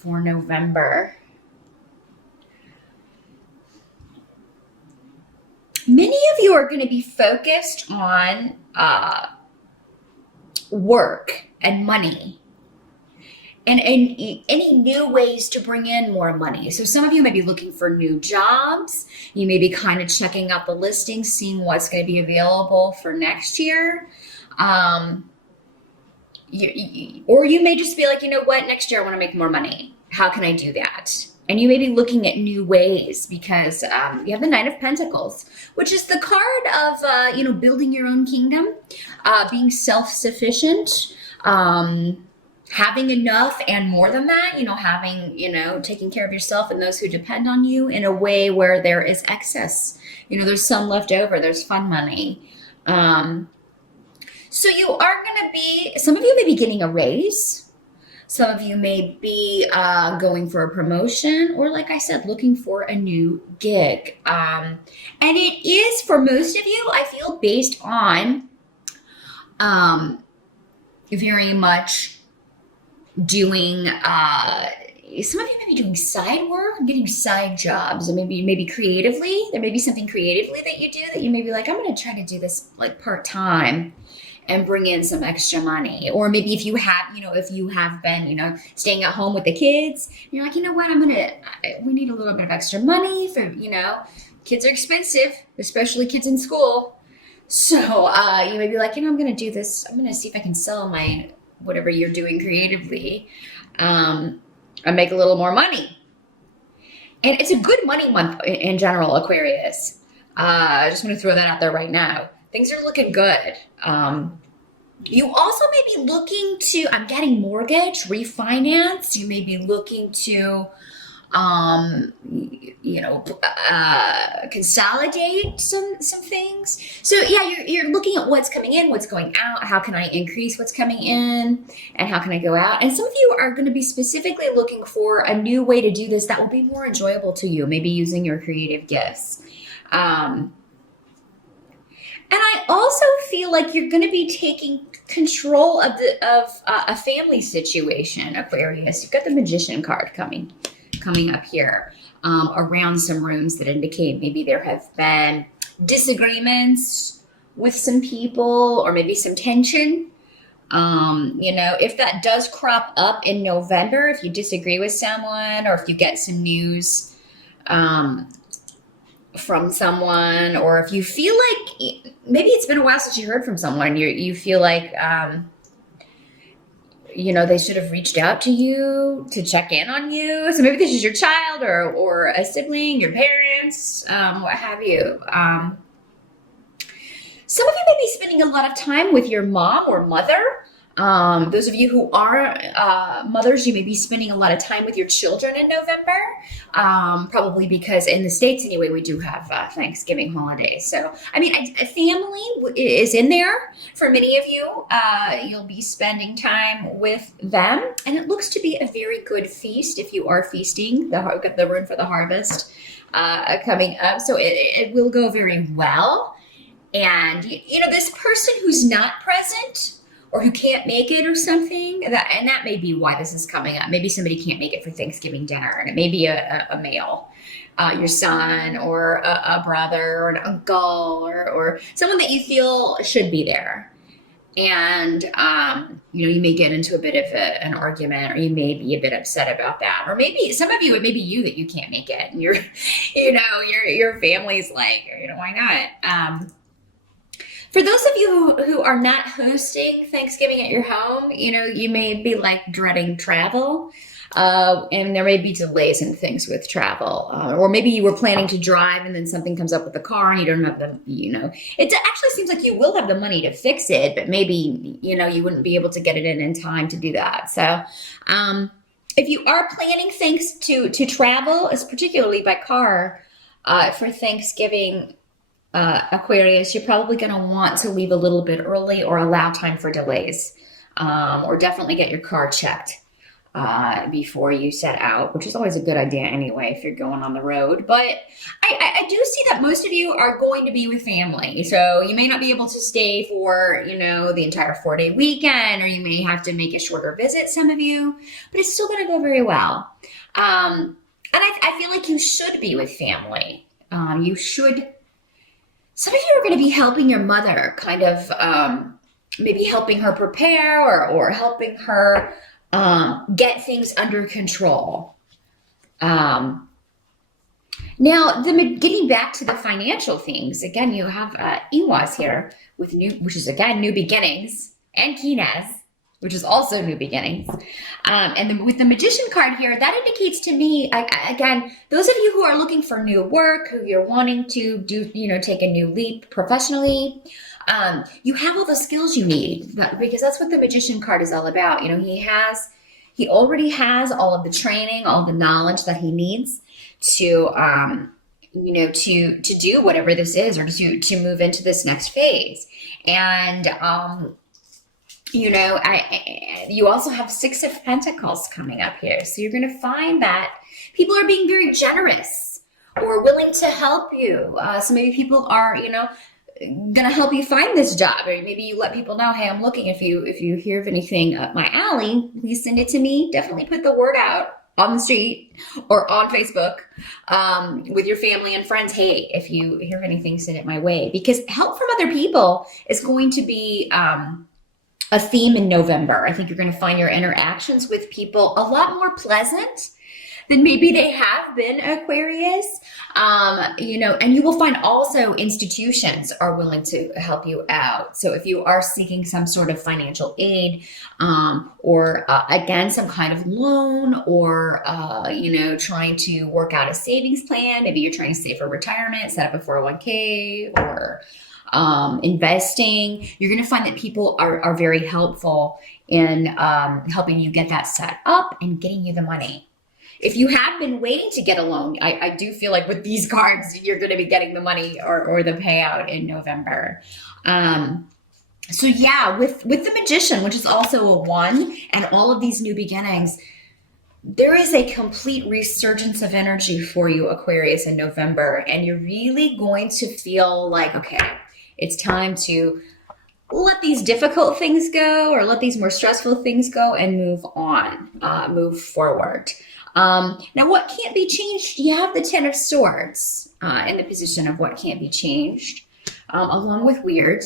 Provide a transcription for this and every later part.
for November. Many of you are going to be focused on work and money and any new ways to bring in more money. So some of you may be looking for new jobs. You may be kind of checking out the listings, seeing what's going to be available for next year. Or you may just be like, you know what, next year I want to make more money. How can I do that? And you may be looking at new ways because you have the Knight of Pentacles, which is the card of, building your own kingdom, being self-sufficient, having enough and more than that, taking care of yourself and those who depend on you in a way where there is excess. There's some left over, there's fun money. So you are going to be, some of you may be getting a raise. Some of you may be going for a promotion or, like I said, looking for a new gig. And it is, for most of you, I feel, based on very much doing, some of you may be doing side work, getting side jobs, or maybe creatively. There may be something creatively that you do that you may be like, I'm going to try to do this like part-time and bring in some extra money. Or maybe if you have been, staying at home with the kids, you're like, you know what, we need a little bit of extra money for, kids are expensive, especially kids in school. So you may be like, I'm going to do this. I'm going to see if I can sell my, whatever you're doing creatively, and make a little more money. And it's a good money month in general, Aquarius. I just want to throw that out there right now. Things are looking good. You also may be looking to, I'm getting mortgage, refinance. You may be looking to, consolidate some things. So yeah, you're looking at what's coming in, what's going out. How can I increase what's coming in, and how can I go out? And some of you are going to be specifically looking for a new way to do this that will be more enjoyable to you. Maybe using your creative gifts. And I also feel like you're going to be taking control of a family situation, Aquarius. You've got the Magician card coming up here, around some rooms that indicate maybe there have been disagreements with some people, or maybe some tension. If that does crop up in November, if you disagree with someone, or if you get some news from someone, or if you feel like maybe it's been a while since you heard from someone, you feel like they should have reached out to you to check in on you. So maybe this is your child or a sibling, your parents, what have you. Some of you may be spending a lot of time with your mom or mother. Those of you who are mothers, you may be spending a lot of time with your children in November, probably because in the States anyway, we do have Thanksgiving holidays. So, a family is in there for many of you. You'll be spending time with them, and it looks to be a very good feast if you are feasting, the room for the harvest coming up. So it will go very well. And, this person who's not present, or who can't make it or something, that may be why this is coming up. Maybe somebody can't make it for Thanksgiving dinner, and it may be a male, your son, or a brother, or an uncle, or someone that you feel should be there. And, you may get into a bit of an argument, or you may be a bit upset about that. Or maybe some of you, it may be you that you can't make it, and your family's like, why not? For those of you who are not hosting Thanksgiving at your home, you may be like dreading travel, and there may be delays in things with travel, or maybe you were planning to drive and then something comes up with the car and you don't have it actually seems like you will have the money to fix it, but maybe, you wouldn't be able to get it in time to do that. So, if you are planning things to travel, as particularly by car, for Thanksgiving, Aquarius, you're probably going to want to leave a little bit early or allow time for delays, or definitely get your car checked before you set out, which is always a good idea anyway if you're going on the road. But I do see that most of you are going to be with family. So you may not be able to stay for, the entire 4-day weekend, or you may have to make a shorter visit, some of you, but it's still going to go very well. And I feel like you should be with family. You should. Some of you are going to be helping your mother, kind of maybe helping her prepare or helping her get things under control. Now, getting back to the financial things, again, you have Iwas here with which is again new beginnings, and Kines, which is also new beginnings. And then with the Magician card here, that indicates to me, again, those of you who are looking for new work, who you're wanting to do, take a new leap professionally, you have all the skills you need, because that's what the Magician card is all about. He already has all of the training, all the knowledge that he needs to do whatever this is, or to move into this next phase. And, you also have 6 of Pentacles coming up here. So you're going to find that people are being very generous or willing to help you. So maybe people are, going to help you find this job, or maybe you let people know, hey, I'm looking. If you hear of anything up my alley, please send it to me. Definitely put the word out on the street or on Facebook with your family and friends. Hey, if you hear of anything, send it my way, because help from other people is going to be a theme in November. I think you're going to find your interactions with people a lot more pleasant than maybe they have been, Aquarius. And you will find also institutions are willing to help you out. So if you are seeking some sort of financial aid, or again, some kind of loan, or, trying to work out a savings plan, maybe you're trying to save for retirement, set up a 401k, or investing, you're going to find that people are very helpful in helping you get that set up and getting you the money. If you have been waiting to get a loan, I do feel like with these cards, you're going to be getting the money or the payout in November. So yeah, with the Magician, which is also a 1, and all of these new beginnings, there is a complete resurgence of energy for you, Aquarius, in November. And you're really going to feel like, okay, it's time to let these difficult things go, or let these more stressful things go, and move on, move forward. Now, what can't be changed? You have the 10 of Swords in the position of what can't be changed, along with Weird.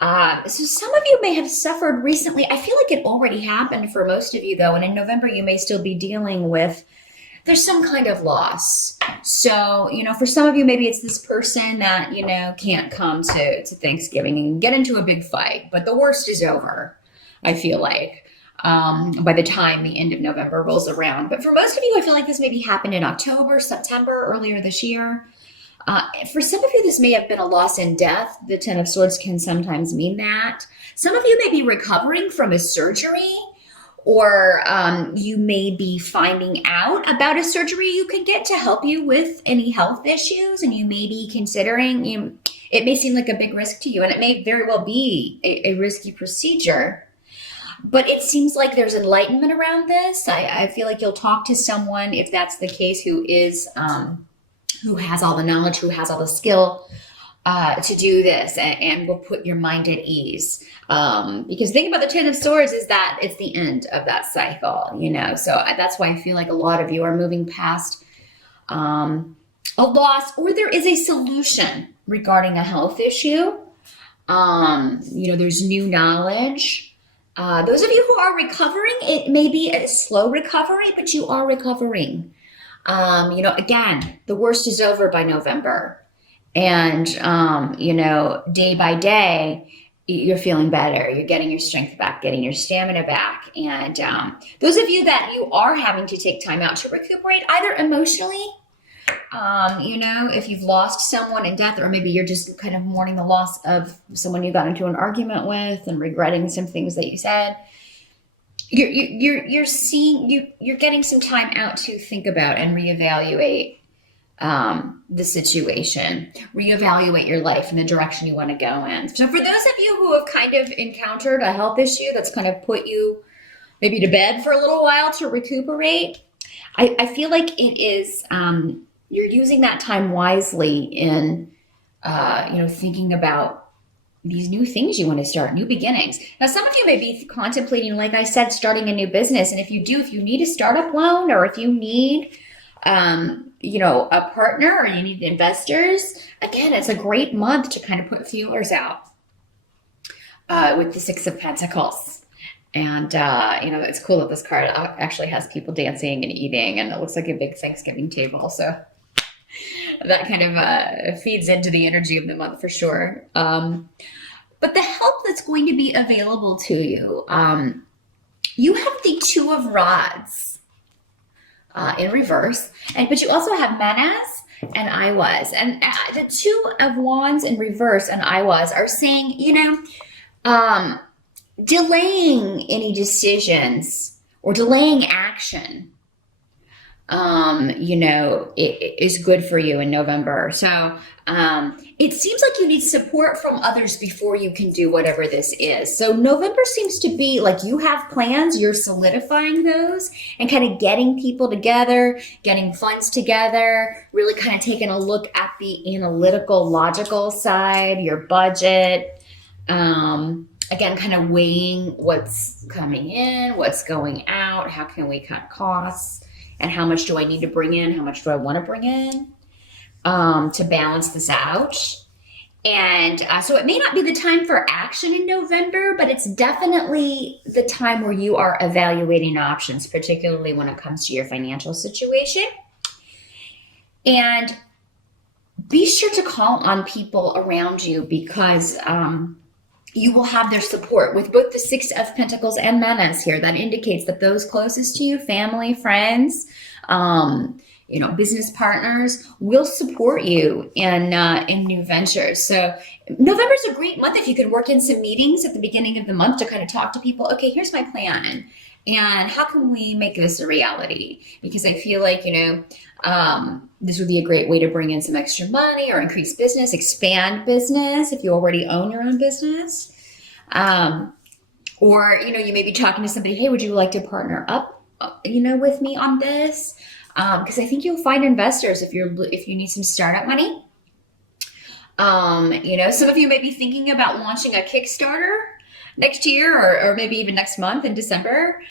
So some of you may have suffered recently. I feel like it already happened for most of you, though. And in November, you may still be dealing with, there's some kind of loss. So, for some of you, maybe it's this person that, can't come to Thanksgiving and get into a big fight. But the worst is over, I feel like, by the time the end of November rolls around. But for most of you, I feel like this maybe happened in October, September, earlier this year. For some of you, this may have been a loss in death. The 10 of Swords can sometimes mean that. Some of you may be recovering from a surgery, or you may be finding out about a surgery you could get to help you with any health issues, and you may be considering, it may seem like a big risk to you, and it may very well be a risky procedure. But it seems like there's enlightenment around this. I feel like you'll talk to someone, if that's the case, who has all the knowledge, who has all the skill to do this, and will put your mind at ease. Because the thing about the 10 of Swords is that it's the end of that cycle, So that's why I feel like a lot of you are moving past a loss, or there is a solution regarding a health issue. There's new knowledge. Those of you who are recovering, it may be a slow recovery, but you are recovering. Again, the worst is over by November. And, day by day, you're feeling better. You're getting your strength back, getting your stamina back. And those of you that you are having to take time out to recuperate, either emotionally, if you've lost someone in death, or maybe you're just kind of mourning the loss of someone you got into an argument with and regretting some things that you said, you're getting some time out to think about and reevaluate the situation, reevaluate your life and the direction you want to go in. So for those of you who have kind of encountered a health issue that's kind of put you maybe to bed for a little while to recuperate. I feel like it is, you're using that time wisely in, thinking about these new things you want to start, new beginnings. Now, some of you may be contemplating, like I said, starting a new business. And if you do, if you need a startup loan or if you need, a partner or you need investors, again, it's a great month to kind of put feelers out with the Six of Pentacles. And, it's cool that this card actually has people dancing and eating, and it looks like a big Thanksgiving table. So that kind of feeds into the energy of the month for sure. But the help that's going to be available to you, you have the Two of Rods in reverse, but you also have Menace and I was. And the Two of Wands in reverse and I was are saying, delaying any decisions or delaying action, it is good for you in November. So it seems like you need support from others before you can do whatever this is. So November seems to be like you have plans, you're solidifying those and kind of getting people together, getting funds together, really kind of taking a look at the analytical, logical side, your budget. Again, kind of weighing what's coming in, what's going out, how can we cut costs, and how much do I need to bring in, how much do I want to bring in to balance this out. And so it may not be the time for action in November, but it's definitely the time where you are evaluating options, particularly when it comes to your financial situation. And be sure to call on people around you because you will have their support with both the Six of Pentacles and Menace here. That indicates that those closest to you, family, friends, business partners, will support you in new ventures. So November's a great month if you could work in some meetings at the beginning of the month to kind of talk to people. Okay, here's my plan. And how can we make this a reality? Because I feel like, this would be a great way to bring in some extra money or increase business, expand business if you already own your own business. Or, you may be talking to somebody, hey, would you like to partner up, with me on this? Because I think you'll find investors if you need some startup money. Some of you may be thinking about launching a Kickstarter next year or maybe even next month in December.